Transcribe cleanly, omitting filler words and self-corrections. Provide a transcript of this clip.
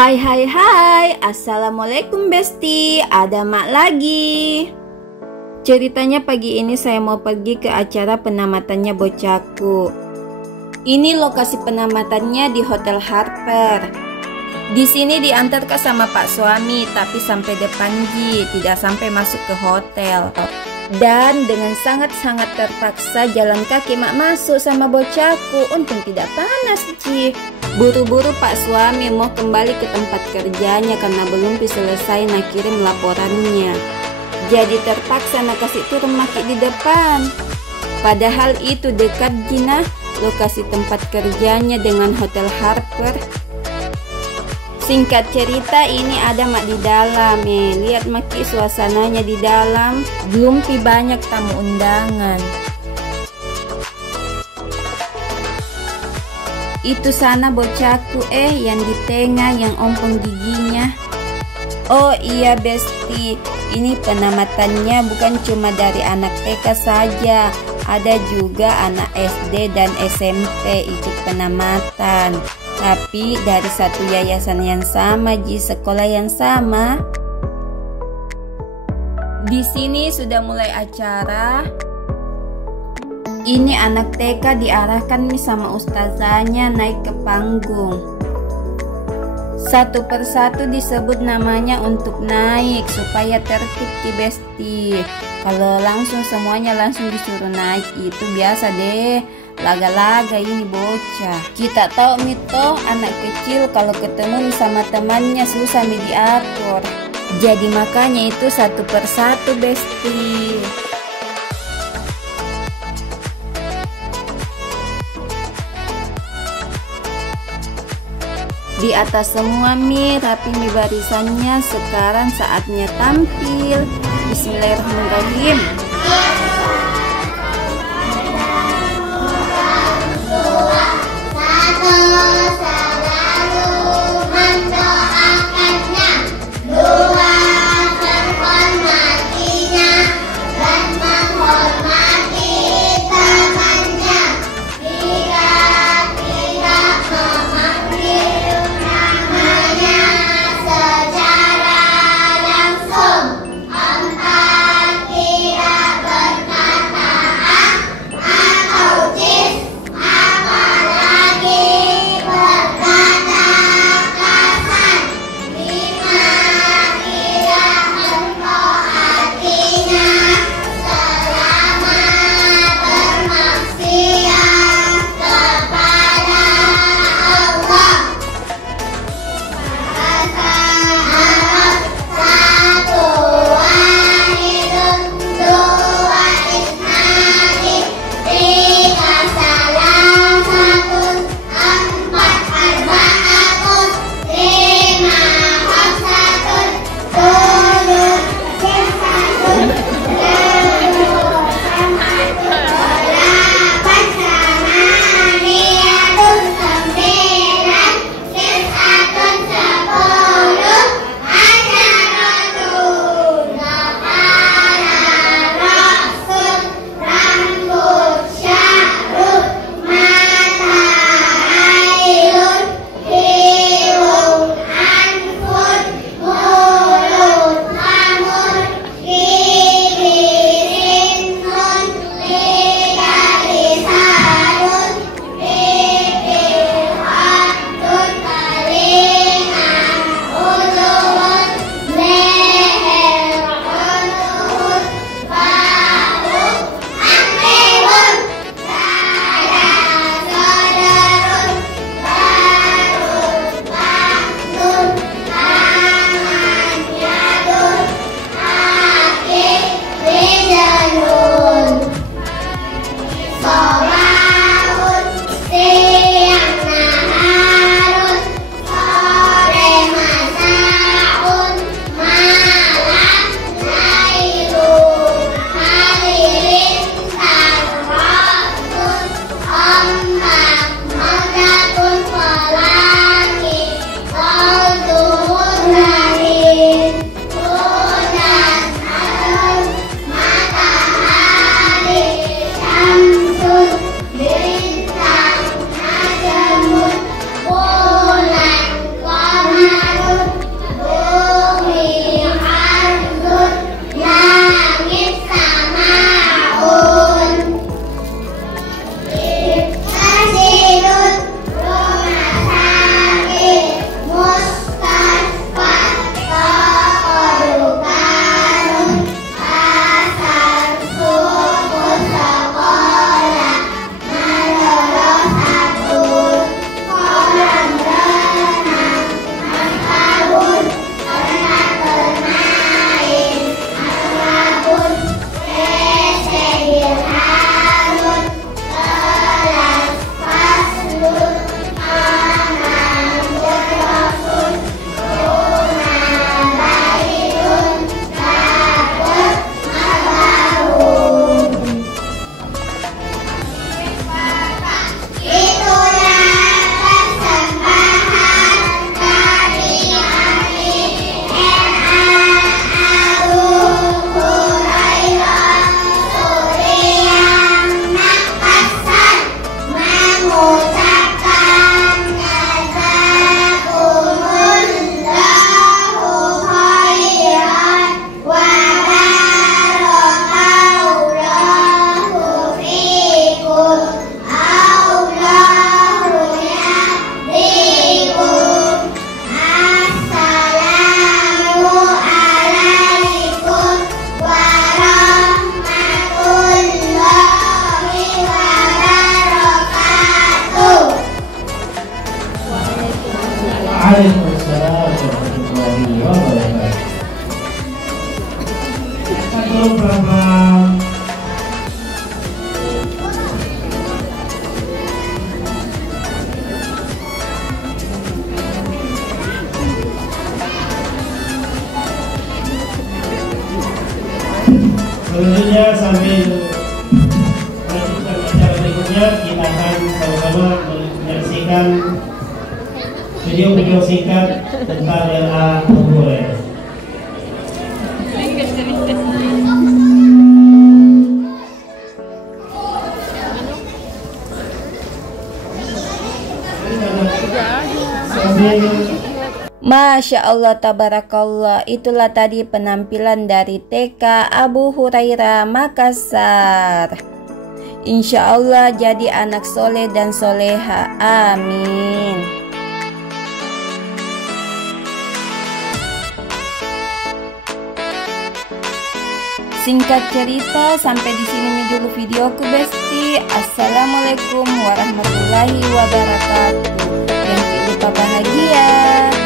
Hai hai hai, assalamualaikum Besti, ada Mak lagi. Ceritanya pagi ini saya mau pergi ke acara penamatannya bocahku. Ini lokasi penamatannya di Hotel Harper. Di sini diantarkan sama Pak suami, tapi sampai depan Ji, tidak sampai masuk ke hotel. Dan dengan sangat-sangat terpaksa jalan kaki Mak masuk sama bocahku. Untung tidak panas Ji. Buru-buru Pak suami mau kembali ke tempat kerjanya karena belum selesai nak kirim laporannya. Jadi terpaksa nak kasih turun maki di depan. Padahal itu dekat Jina, lokasi tempat kerjanya dengan Hotel Harper. Singkat cerita ini ada Mak di dalam lihat maki suasananya di dalam, belum banyak tamu undangan. Itu sana bocahku yang di tengah yang ompong giginya. Oh iya Besti, ini penamatannya bukan cuma dari anak TK saja, ada juga anak SD dan SMP ikut penamatan. Tapi dari satu yayasan yang sama Ji, sekolah yang sama. Di sini sudah mulai acara. Ini anak TK diarahkan sama ustazanya naik ke panggung. Satu persatu disebut namanya untuk naik supaya tertib di Besti. Kalau langsung semuanya langsung disuruh naik itu biasa deh. Laga-laga ini bocah. Kita tahu mito anak kecil kalau ketemu sama temannya susah diatur. Jadi makanya itu satu persatu Besti. Di atas semua rapi barisannya. Sekarang saatnya tampil. Bismillahirrahmanirrahim. warahmatullahi wabarakatuh. Satu pelan-pelan. Selanjutnya sambil melanjutkan acara berikutnya, kita akan sama-sama menyaksikan video singkat tentang LA Populer. Masya Allah tabarakallah, itulah tadi penampilan dari TK Abu Hurairah Makassar. Insya Allah jadi anak soleh dan soleha, amin. Singkat cerita, sampai di sini dulu videoku Besti. Assalamualaikum warahmatullahi wabarakatuh. Jangan lupa bahagia.